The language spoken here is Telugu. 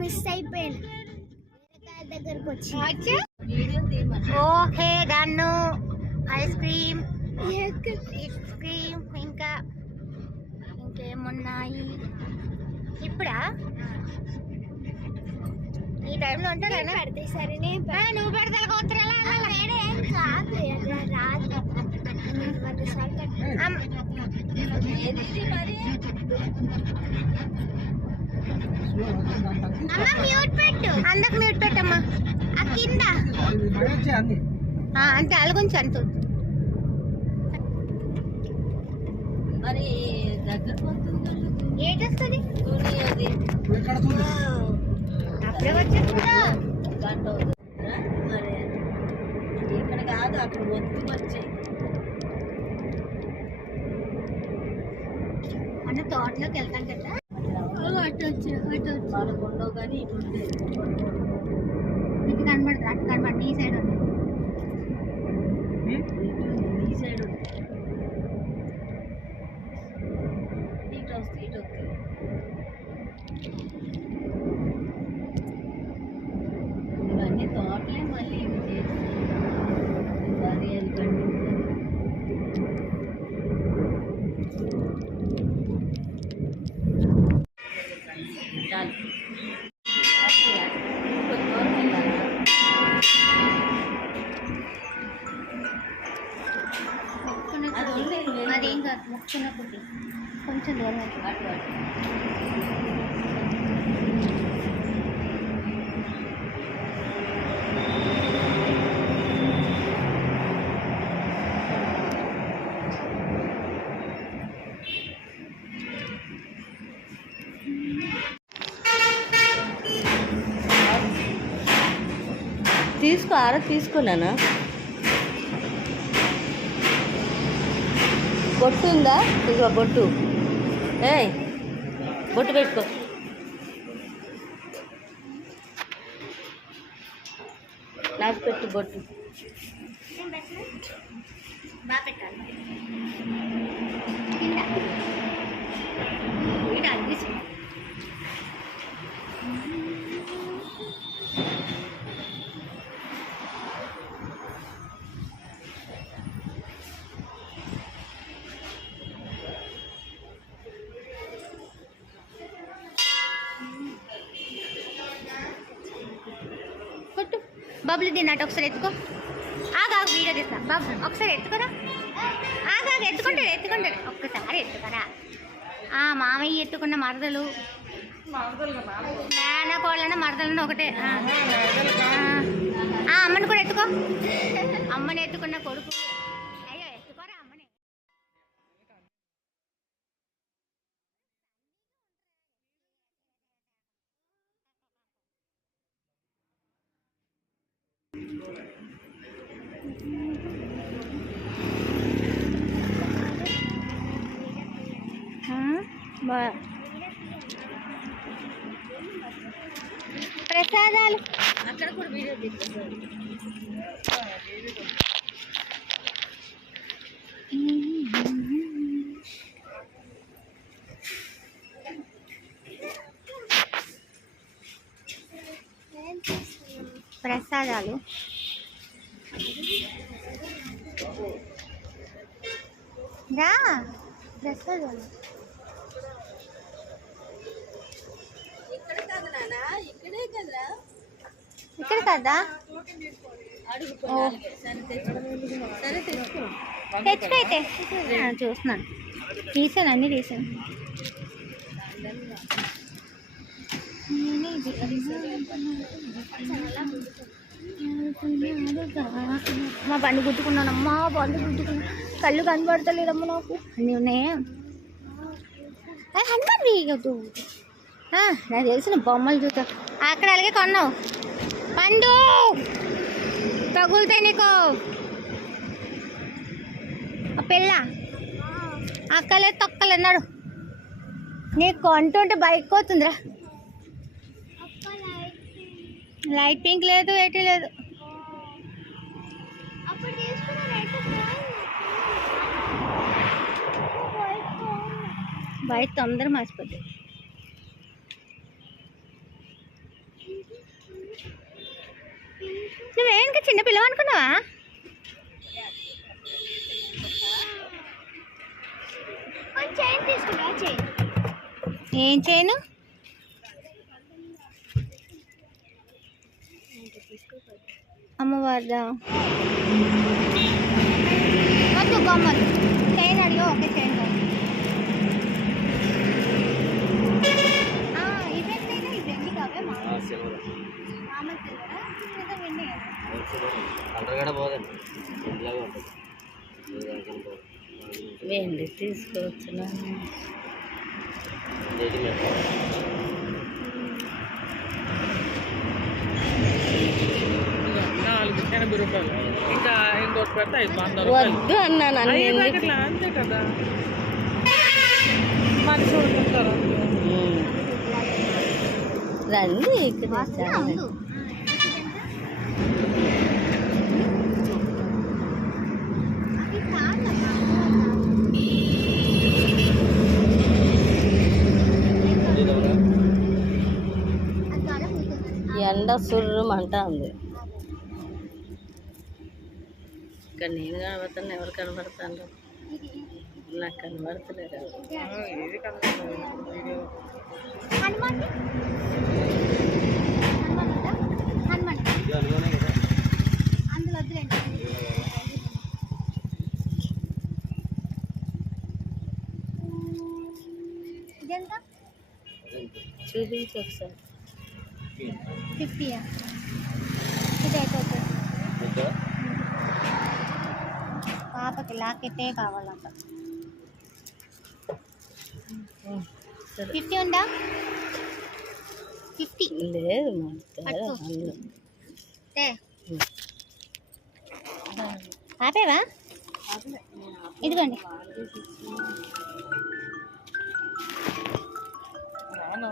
మిస్ అయిపోయాను దగ్గరకు వచ్చి. Okay done. ఐస్ క్రీమ్ ఇంకా ఇంకేమున్నాయి ఇప్పుడా? ఈ టైంలో ఉంటారా? పడితే సరే నువ్వు పెడతా అందరికి మ్యూట్ పెట్టమ్మా. ఆ కింద అంటే అలగుంచి అంత మరి ఏటొస్తుంది అప్పుడే వచ్చేస్తుందా? గంట మరి ఇక్కడ కాదు అక్కడ ఒత్తి వచ్చాయి అన్న తోటలోకి వెళ్తాం కదా. అటు వచ్చి పదకొండో కానీ ఇటు ఉండేది ఇటు కనబడదు, అటు కనబడదు. ఈ సైడ్ ఉంది, ఈ సైడ్ ఉంది. ఇటు వస్తే ఇటు వస్తుంది. ఇవన్నీ తోటలే మళ్ళీ ఇవి చేసి వరి అది పండించాలి. చాలు అదేం కాదు, మొక్కున్న కుట్టి కొంచెం దూరం అటు అటు తీసుకో. ఆర తీసుకున్నానా? బొట్టు ఉందా? ఇదిగో బొట్టు. బొట్టు పెట్టుకో. నాకు పెట్టు బొట్టు. బాగా పెట్టాలి. బబ్బులు తిన్నట్టు ఒకసారి ఎత్తుకో. ఆగా వీడియో తీస్తా. బాబు ఒకసారి ఎత్తుకోరా. ఆగా ఎత్తుకుంటాడు ఒక్కసారి ఎత్తుకోరా. మామయ్య ఎత్తుకున్న మరదలు మేనకోళ్ళన మరదలను ఒకటే. అమ్మని కూడా ఎత్తుకో. అమ్మని ఎత్తుకున్న కొడుకు. అయ్యో ఎత్తుకోరా అమ్మని. ప్రసాదాలు అక్కడ కూడా వీడియో తీసుకోండి. ప్రసాదాలు రా. ప్రసాదాలు ఇక్కడ కదా. తెచ్చుకో అయితే. చూస్తున్నాను, తీసాను, అన్నీ తీసాను. మా బండి గుద్దుకున్నానమ్మా, బండి గుద్దుకున్నా. కళ్ళు కనబడతలేదమ్మా నాకు. అన్నీ ఉన్నాయా? కనబడి నాకు తెలిసిన బొమ్మలు చూస్తా. అక్కడ అలాగే కొన్నావు పండు, తగులుతాయి నీకు. ఆ పిల్ల అక్కలే తొక్కలు అన్నాడు. నీకు కొంటుంటే బైక్ పోతుందిరా. లైట్ పింక్ లేదు, ఏటీ లేదు. బయట తొందర మర్చిపోతుంది. నువ్వే ఇంకా చిన్న పిల్లవ అనుకున్నావా? చైన్ తీసుకురా, చైన్. ఏం చేయను? అమ్మవారిదా? వద్దు బొమ్మలు. చైన్ అడిగా ఓకే చైన్ కాదు. ఇవేంటైనా ఈ వెండి కావే మామూలు సిల్వరా? లేదా వెండి వెండి తీసుకొచ్చిన ₹80 ఇంకా ఇంకోటి పెడితే ₹500. వద్దు అన్నాను అయ్యే ప్యాకెట్లు అంతే కదా, మంచి ఉంటారు. రండి ఇక్కడ ఉండు. ఎండ సుర్రమంట ఉంది. ఇక్కడ నేను కనబడతాను, ఎవరు కనబడతాను? నాకు కనబడతలేదు. ఏది కదా వీడియో హనుమాన్ హనుమాన్ అందులో వద్దులేండి. ఇదెంత? చూపించి ఒకసారి. 50. ఇదైతే పాపకి లాకెట్టే కావాలంట. 50 ఉందా? 50 లేదు ఆపేవా? ఇదిగోండి. రాను.